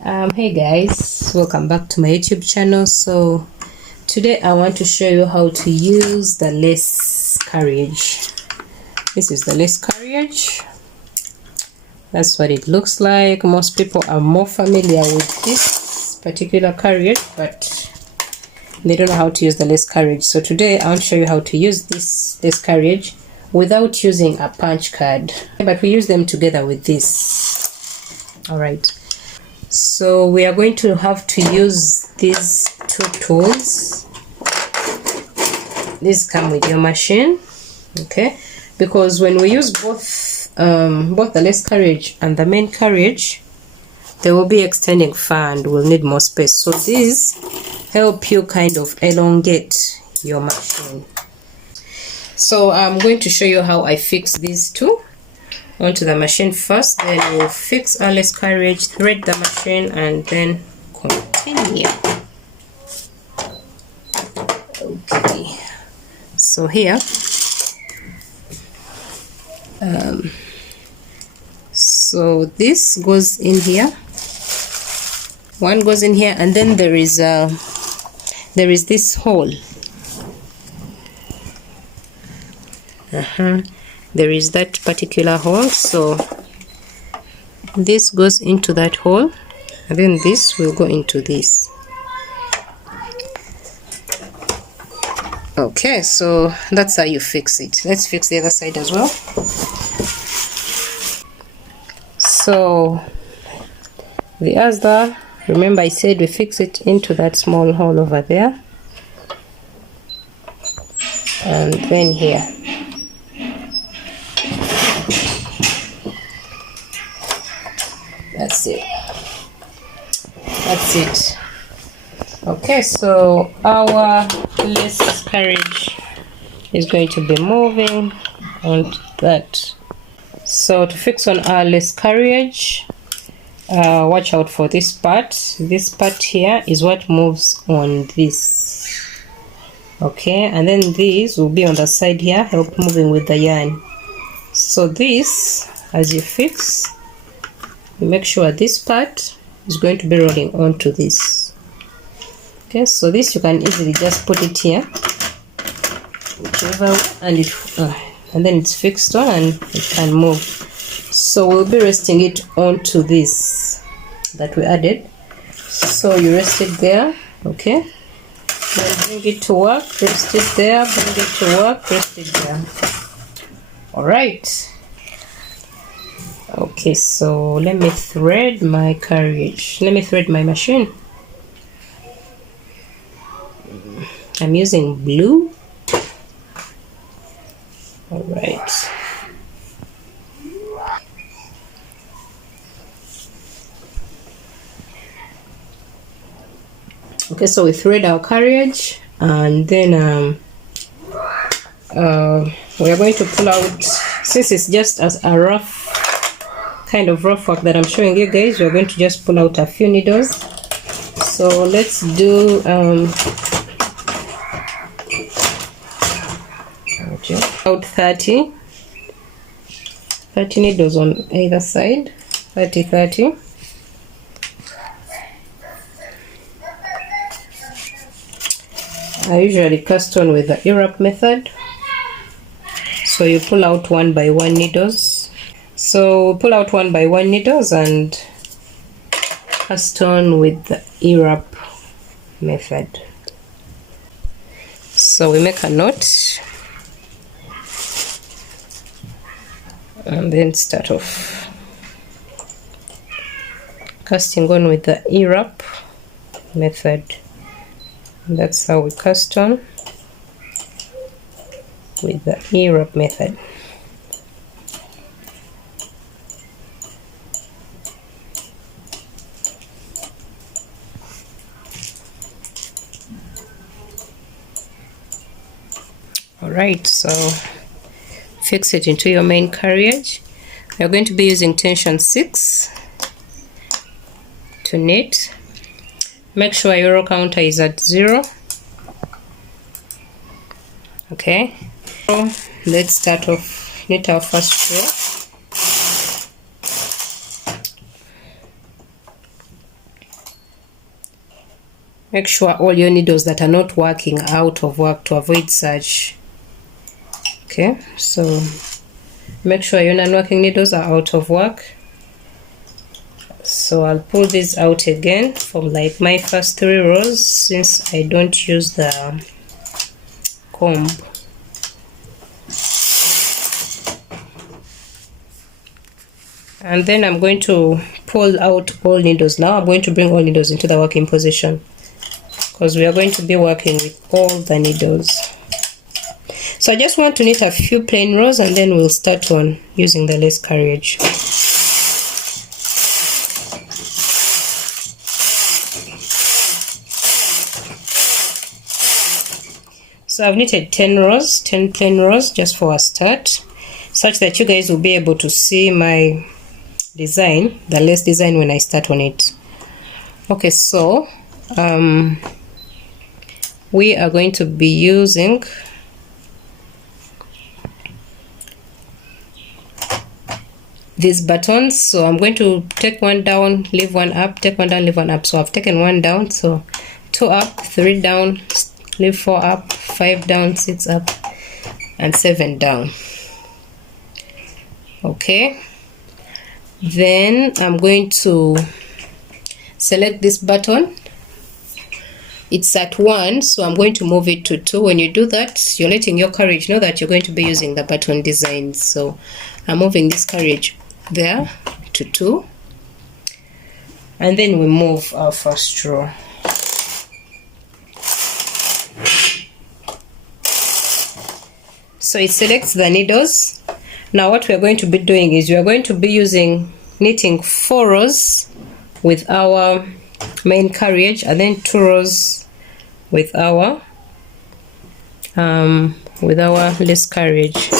Hey guys, welcome back to my YouTube channel. So today I want to show you how to use the lace carriage. This is the lace carriage. That's what it looks like. Most people are more familiar with this particular carriage, but they don't know how to use the lace carriage. So today I want to show you how to use this lace carriage without using a punch card, but we use them together with this. All right. So we are going to have to use these two tools. These come with your machine, okay? Because when we use both the lace carriage and the main carriage, they will be extending far and will need more space. So these help you kind of elongate your machine. So I'm going to show you how I fix these two onto the machine first, then we'll fix our lace carriage, thread the machine, and then continue. Okay, so here so this goes in here, one goes in here, and then there is this hole. There is that particular hole, so this goes into that hole, and then this will go into this. Okay, so that's how you fix it. Let's fix the other side as well. So the other, remember I said we fix it into that small hole over there, and then here. That's it. That's it. Okay, so our lace carriage is going to be moving on that. So to fix on our lace carriage, watch out for this part. This part here is what moves on this. Okay, and then these will be on the side here, help moving with the yarn. So this, as you fix, you make sure this part is going to be rolling onto this. Okay, so this you can easily just put it here, whichever, and then it's fixed on and it can move. So we'll be resting it onto this that we added. So you rest it there, okay? Then bring it to work, rest it there, bring it to work, rest it there. All right. Okay, so let me thread my carriage. Let me thread my machine. I'm using blue. All right. Okay, so we thread our carriage, and then we are going to pull out, since it's just as a rough kind of rough work that I'm showing you guys, we're going to just pull out a few needles. So let's do about 30 needles on either side, 30. I usually cast on with the Europe method, so you pull out one by one needles. So pull out one by one needles and cast on with the Europe method. So we make a knot and then start off casting on with the Europe method. And that's how we cast on with the Europe method. Alright, so fix it into your main carriage. You're going to be using tension 6 to knit. Make sure your row counter is at 0. Okay, so let's start off, knit our first row. Make sure all your needles that are not working are out of work to avoid such. Okay, so make sure your non-working needles are out of work. So I'll pull these out again from like my first 3 rows, since I don't use the comb. And then I'm going to pull out all needles. Now I'm going to bring all needles into the working position, because we are going to be working with all the needles. So I just want to knit a few plain rows, and then we'll start on using the lace carriage. So I've knitted 10 rows, 10 plain rows just for a start, such that you guys will be able to see my design, the lace design, when I start on it. Okay, so we are going to be using these buttons. So I'm going to take one down, leave one up, take one down, leave one up. So I've taken one down, so 2 up, 3 down, leave 4 up, 5 down, 6 up, and 7 down. Okay, then I'm going to select this button. It's at 1, so I'm going to move it to 2. When you do that, you're letting your carriage know that you're going to be using the button design. So I'm moving this carriage there to 2, and then we move our first row. So it selects the needles. Now what we are going to be doing is we are going to be knitting 4 rows with our main carriage, and then 2 rows with our lace carriage.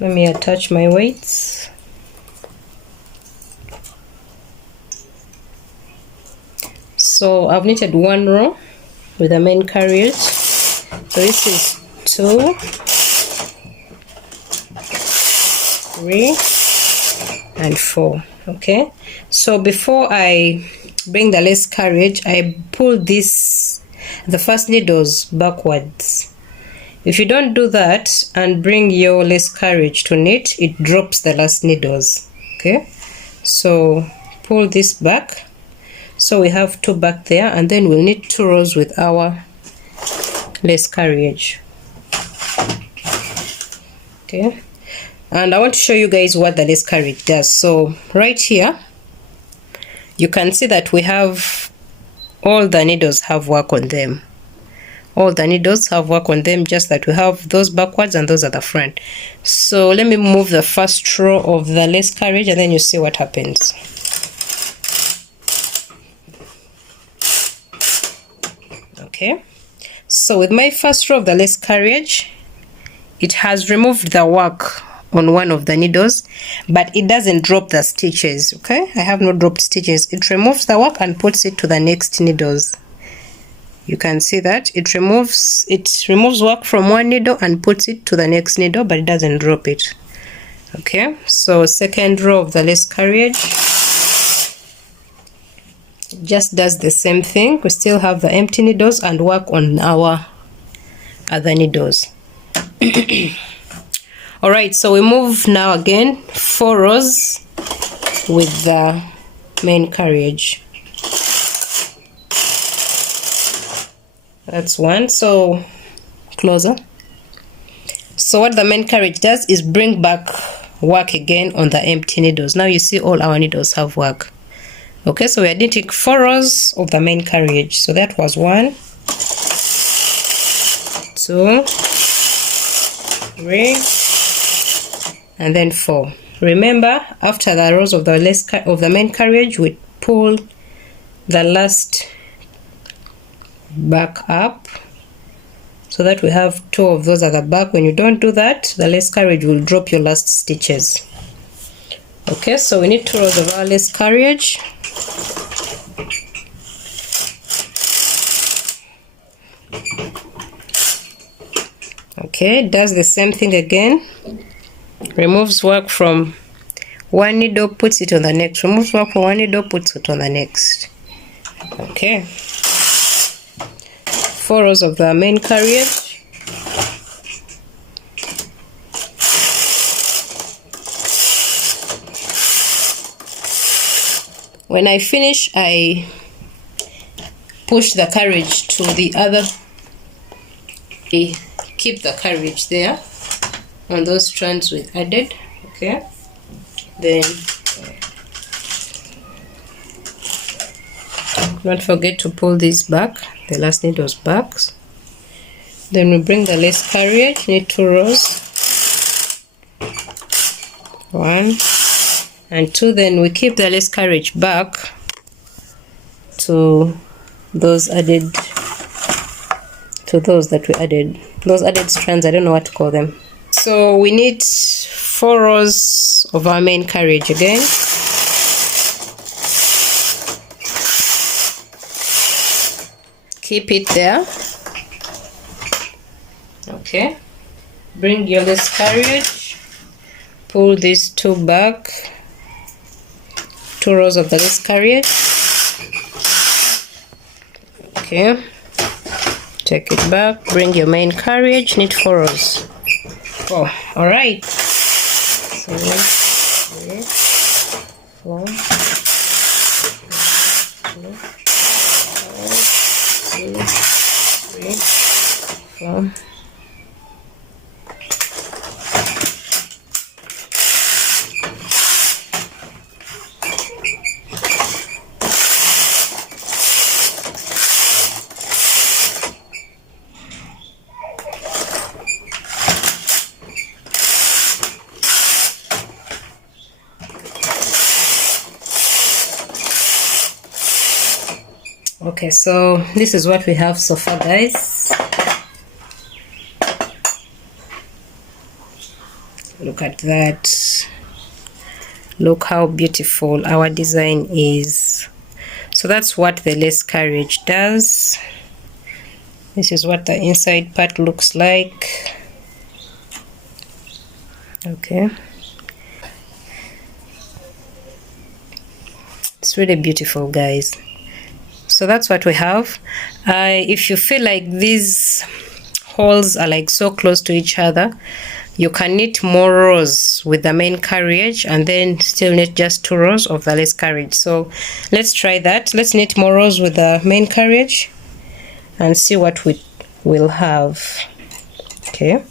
Let me attach my weights. So I've knitted 1 row with the main carriage. So this is 2, 3, and 4. Okay, so before I bring the lace carriage, I pull the first needles backwards. If you don't do that and bring your lace carriage to knit, it drops the last needles. Okay, so pull this back, so we have 2 back there, and then we'll knit 2 rows with our lace carriage. Okay, and I want to show you guys what the lace carriage does. So right here you can see that we have all the needles have work on them. All the needles have work on them, just that we have those backwards and those at the front. So let me move the first row of the lace carriage, and then you see what happens. Okay, so with my first row of the lace carriage, it has removed the work on one of the needles, but it doesn't drop the stitches. Okay, I have not dropped stitches. It removes the work and puts it to the next needles. You can see that it removes work from one needle and puts it to the next needle, but it doesn't drop it. Okay, so second row of the lace carriage just does the same thing. We still have the empty needles and work on our other needles. All right, so we move now again 4 rows with the main carriage. That's 1. So closer. So what the main carriage does is bring back work again on the empty needles. Now you see all our needles have work. Okay, so we are knitting 4 rows of the main carriage. So that was 1, 2, 3, and then 4. Remember, after the rows of the main carriage, we pull the last back up, so that we have 2 of those at the back. When you don't do that, the lace carriage will drop your last stitches. Okay, so we need 2 rows of our lace carriage. Okay, does the same thing again. Removes work from one needle, puts it on the next. Removes work from one needle, puts it on the next. Okay. 4 rows of the main carriage. When I finish, I push the carriage to the other. I keep the carriage there on those strands we added. Okay, then don't forget to pull this back, the last needles back. Then we bring the lace carriage, knit 2 rows, 1 and 2. Then we keep the lace carriage back to those added, to those that we added, those added strands. I don't know what to call them. So we need 4 rows of our main carriage again. Keep it there. Okay, bring your lace carriage, pull these 2 back, 2 rows of the lace carriage. Okay, take it back, bring your main carriage, knit 4 rows. Oh, all right. So 1, 2, 4, 2, 3, 4. Okay, so this is what we have so far, guys. Look at that. Look how beautiful our design is. So that's what the lace carriage does. This is what the inside part looks like. Okay, it's really beautiful, guys. So that's what we have. If you feel like these holes are like so close to each other, you can knit more rows with the main carriage and then still knit just 2 rows of the lace carriage. So let's try that. Let's knit more rows with the main carriage and see what we will have. Okay,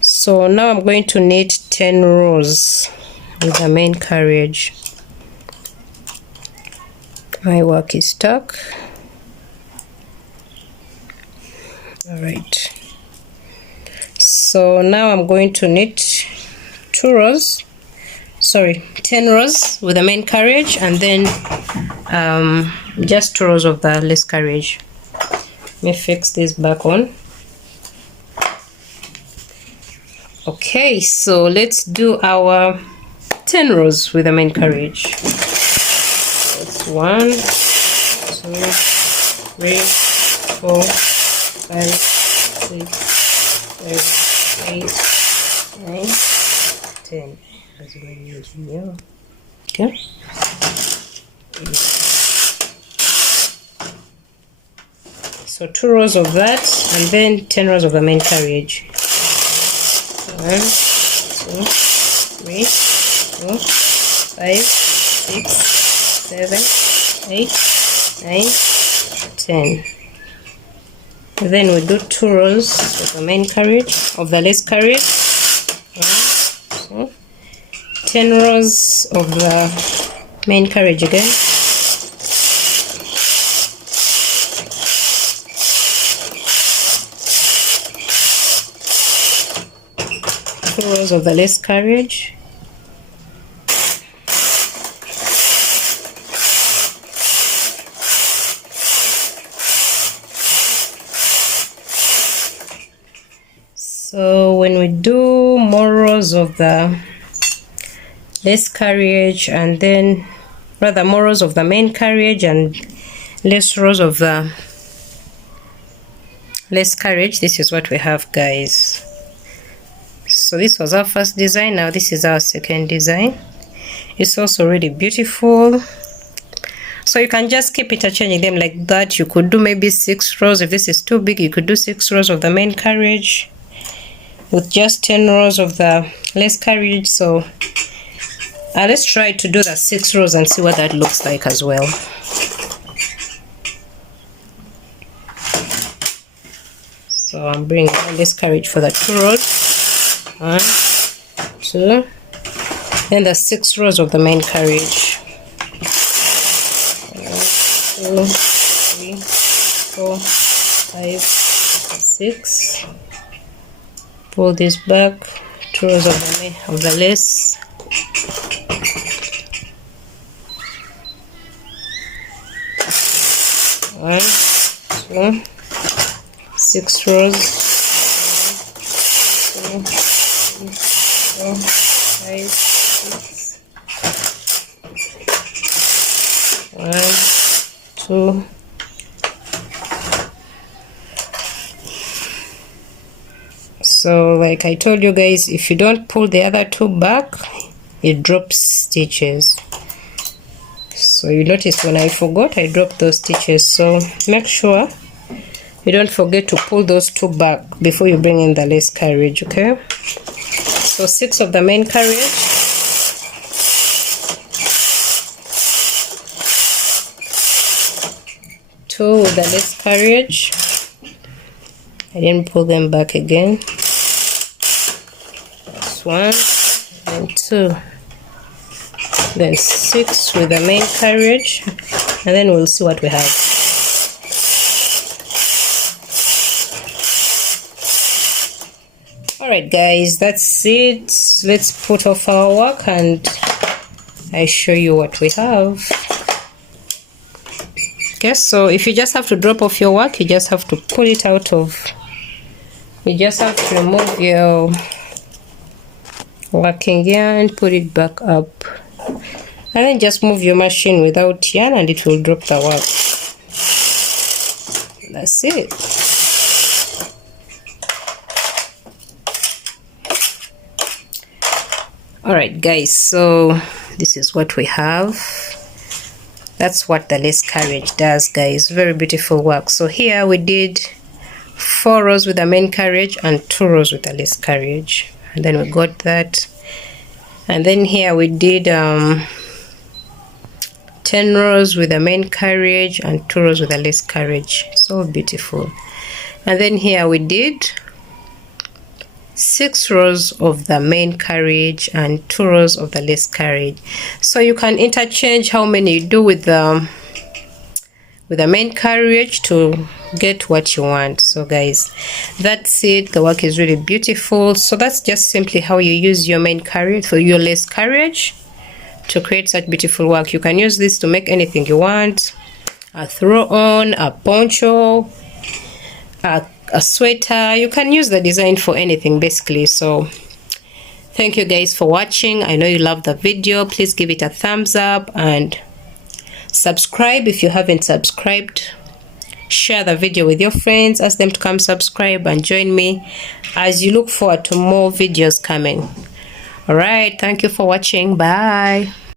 so now I'm going to knit 10 rows with the main carriage. My work is stuck. All right, so now I'm going to knit 10 rows with the main carriage and then just 2 rows of the lace carriage. Let me fix this back on. Okay, so let's do our 10 rows with the main carriage. That's 1, 2, 3, 4, 5, 6, 7, 8, 9, 10. Okay. So 2 rows of that and then 10 rows of the main carriage. 1, 2, 3, 4, 5, 6, 7, 8, 9, 10. And then we do 2 rows of the main carriage, of the lace carriage. 1, 2, 10 rows of the main carriage again. 2 rows of the lace carriage. So when we do more rows of the lace carriage and then rather more rows of the main carriage and less rows of the lace carriage, this is what we have, guys. So this was our first design. Now this is our second design. It's also really beautiful. So you can just keep interchanging them like that. You could do maybe 6 rows. If this is too big, you could do 6 rows of the main carriage with just 10 rows of the lace carriage. So let's try to do the 6 rows and see what that looks like as well. So I'm bringing the lace carriage for the 2 rows. 1, 2, then the 6 rows of the main carriage. 1, 2, 3, 4, 5, 6. Pull this back, 2 rows of the lace. 1, 2, 6 rows. 1, 2, 3, 4, 5, 6. 1, 2. So like I told you guys, if you don't pull the other 2 back, it drops stitches. So you notice when I forgot, I dropped those stitches. So make sure you don't forget to pull those 2 back before you bring in the lace carriage, okay? So 6 of the main carriage. 2 with the lace carriage. I didn't pull them back again. That's 1 and 2. Then 6 with the main carriage, and then we'll see what we have. Alright guys, that's it. Let's put off our work and I show you what we have. Okay, so if you just have to drop off your work, you just have to pull it out of, you just have to remove your working yarn, put it back up, and then just move your machine without yarn and it will drop the work. That's it. Alright guys, so this is what we have. That's what the lace carriage does, guys. Very beautiful work. So here we did 4 rows with the main carriage and 2 rows with the lace carriage, and then we got that. And then here we did 10 rows with the main carriage and 2 rows with the lace carriage. So beautiful. And then here we did 6 rows of the main carriage and 2 rows of the lace carriage. So you can interchange how many you do with the main carriage to get what you want. So guys, that's it. The work is really beautiful. So that's just simply how you use your main carriage for your lace carriage to create such beautiful work. You can use this to make anything you want: a throw on, a poncho, a sweater. You can use the design for anything basically. So thank you guys for watching. I know you love the video. Please give it a thumbs up and subscribe if you haven't subscribed. Share the video with your friends, ask them to come subscribe and join me as you look forward to more videos coming. All right, thank you for watching. Bye.